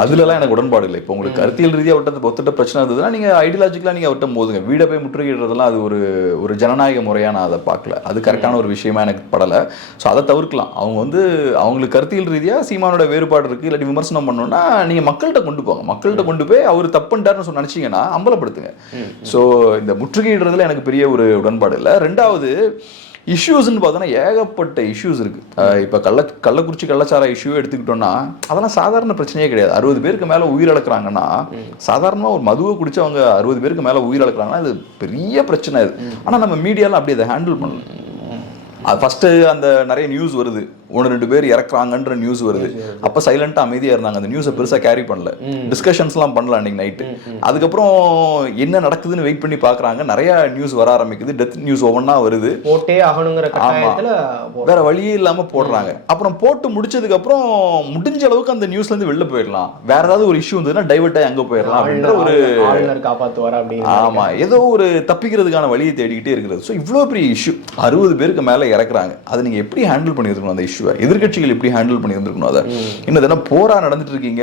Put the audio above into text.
அதுலலாம் எனக்கு உடன்பாடு இல்லை. இப்போ உங்களுக்கு கருத்தியல் ரீதியாக ஒத்துட்ட பிரச்சனை இருந்ததுன்னா நீங்க ஐடியாலஜிக்கலா நீங்க அவர்கிட்ட மோதுங்க. வீடை போய் முற்றுகையிடுறதெல்லாம் அது ஒரு ஜனநாயக முறையா நான் அதை பார்க்கல. அது கரெக்டான ஒரு விஷயமா எனக்கு படலை. ஸோ அதை தவிர்க்கலாம். அவங்க அவங்களுக்கு கருத்தியல் ரீதியா சீமானோட வேறுபாடு இருக்கு, இல்லாட்டி விமர்சனம் பண்ணணும்னா நீங்க மக்கள்கிட்ட கொண்டு போங்க. மக்கள்கிட்ட கொண்டு போய் அவர் தப்புன்ட்டாருன்னு நினைச்சீங்கன்னா அம்பலப்படுத்துங்க. ஸோ இந்த முற்றுகையிடுறதுல எனக்கு பெரிய ஒரு உடன்பாடு இல்லை. ரெண்டாவது இஷ்யூஸ்ன்னு பார்த்தோன்னா ஏகப்பட்ட இஷ்யூஸ் இருக்கு. இப்போ கள்ளக்குறிச்சி கள்ளச்சார இஷ்யூ எடுத்துக்கிட்டோம்னா அதெல்லாம் சாதாரண பிரச்சனையே கிடையாது. 60 பேருக்கு மேலே உயிரிழக்கிறாங்கன்னா சாதாரணமாக ஒரு மதுவை குடிச்சு அவங்க 60 பேருக்கு மேலே உயிரிழக்கிறாங்கன்னா இது பெரிய பிரச்சனை இது. ஆனால் நம்ம மீடியாலாம் அப்படி அதை ஹேண்டில் பண்ணல. ஃபர்ஸ்ட் அந்த நிறைய நியூஸ் வருது, 1-2 பேர் இறக்குறாங்கன்ற நியூஸ் வருது. அப்போ சைலண்டா அமைதியா இருந்தாங்க, அந்த நியூஸை பெருசா கேரி பண்ணல, டிஸ்கஷன்ஸ்லாம் பண்ணல அன்னைக்கு நைட்டு. அதுக்கப்புறம் என்ன நடக்குதுன்னு வெயிட் பண்ணி பாக்குறாங்க, நிறைய நியூஸ் வர ஆரம்பிக்குது, டெத் நியூஸ் ஒவ்வொன்றா வருது, போட்டே ஆகணுங்கிற கட்டாயத்துல வேற வழியே இல்லாம போடுறாங்க. அப்புறம் போட்டு முடிச்சதுக்கு அப்புறம் முடிஞ்ச அளவுக்கு அந்த நியூஸ்ல இருந்து வெளில போயிடலாம், வேற ஏதாவது ஒரு இஷ்யூ இருந்ததுன்னா டைவர்ட் ஆகி அங்க போயிடலாம் அப்படின்ற ஒரு ஆளுநர் காப்பாத்துவாரா அப்படின்னு. ஆமா, ஏதோ ஒரு தப்பிக்கிறதுக்கான வழியை தேடிக்கிட்டே இருக்கிறது. ஸோ இவ்வளோ பெரிய இஷ்யூ, 60 பேருக்கு மேல இறக்குறாங்க, அதை நீங்க எப்படி ஹேண்டில் பண்ணி இருக்கணும்? அந்த இஷ்யூவை எதிர்கட்சிகள் எப்படி ஹேண்டில் பண்ணி இருந்திருக்கணும்? அதை இன்னும் போரா நடந்துட்டு இருக்கீங்க.